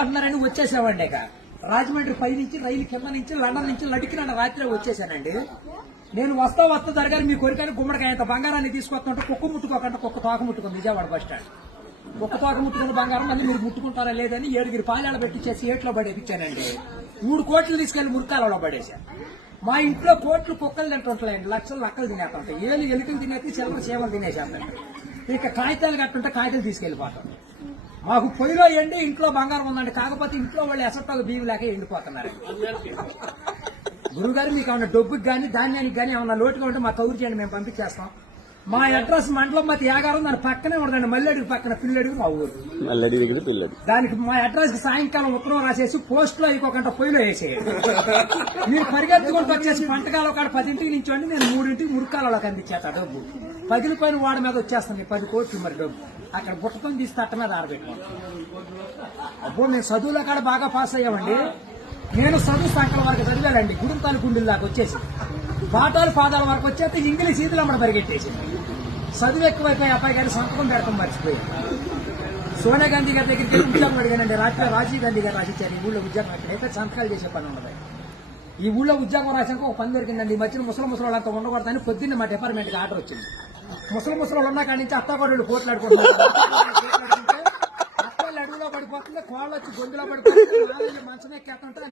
అంటున్నారని వచ్చేసామండి. ఇక రాజమండ్రి పై నుంచి రైలు కింద నుంచి లండన్ నుంచి లడికిన రాత్రి వచ్చేసానండి. నేను వస్తా జరగాలి మీ కోరికని గుమ్మడికాయంత బంగారాన్ని తీసుకొస్తుంటే కుక్క ముట్టుకోకుండా కుక్క తోక ముట్టుకుంది విజయవాడ బస్ స్టాండ్. కుక్క తోక ముట్టుకున్న బంగారం మళ్ళీ మీరు ముట్టుకుంటారా లేదని 7 పాలాలు పెట్టించేసి ఏట్లో పడేపించానండి. 3 కోట్లు తీసుకెళ్లి మురికాలలో పడేశాను. మా ఇంట్లో కోట్లు కుక్కలు తింటుంటాయండి, లక్షలు లక్కలు తినేస్తుంటాయి. ఏళ్ళు ఎలుకలు తినేసి చిల్లర సేవలు తినేసేస్తాయి. ఇక కాగితాలు కట్టుంటే కాగితాలు తీసుకెళ్లిపోతాం. మాకు పొయ్యిలో ఎండి ఇంట్లో బంగారం ఉందండి, కాకపోతే ఇంట్లో వాళ్ళు ఎసట్టాలు బియ్యం లేక ఎండిపోతున్నారు. గురుగారు మీకు ఏమన్నా డబ్బుకి కానీ ధాన్యానికి కానీ ఏమన్నా లోటుగా ఉంటే మా కౌరు చేయండి, మేము పంపించేస్తాం. మా అడ్రస్ మండలం మతి యాగారం, దాని పక్కనే ఉండదండి. మల్లెడుగు పక్కన పిల్లడుగు మా ఊరు. దానికి మా అడ్రస్ కి సాయంకాలం ఉత్తరం రాసేసి పోస్ట్ లో అయిపోకుండా పొయ్యిలో వేసేయండి. మీరు పరిగెత్తుకుంటూ వచ్చేసి పంటకాల ఒక 10 నుంచోండి, నేను 3 మురికాలలోకి అందించేత డబ్బు. పగిలిపోయిన వాడి మీద వచ్చేస్తుంది 10 కోట్లు మరి డబ్బు. అక్కడ బుట్టతో తీసి తట్ట మీద ఆరబెట్టుకోండి. అప్పుడు మేము చదువులో కాడ బాగా పాస్ అయ్యామండి. నేను చదువు సంకల వరకు చదివానండి, గుడుంతాలు గుండెల దాకా వచ్చేసి పాఠాలు పాదాల వరకు వచ్చేస్తే ఇంగ్లీష్ ఈదులు అమ్మడ పరిగెట్టేసి చదువు ఎక్కువైపోయి అబ్బాయి గారి సంతకం పెడతాం మర్చిపోయాను. సోనియా గాంధీ గారి దగ్గరికి వెళ్ళి ఉద్యోగం అడిగానండి. రాజీవ్ గాంధీ గారు రాసిచ్చారు ఈ ఊళ్ళో ఉద్యోగం. ఎక్కడైతే సంతకాలు చేసే పని ఉండదు. ఈ ఊళ్ళో ఉద్యోగం రాసాక ఒక పని దొరికిందండి. ఈ మధ్యన ముసలి వాళ్ళంతా ఉండకూడదని పొద్దున్న మా డిపార్ట్మెంట్కి ఆర్డర్ వచ్చింది. ముసలి వాళ్ళు ఉన్న కాడి నుంచి అత్తగొడలు పోట్లాడుకుంటున్నారు. అత్తలు అడుగులో పడిపోతుంది, కోళ్ళు వచ్చి గొంతులో పడిపోతుంది, మంచం ఎక్కేస్తుంటే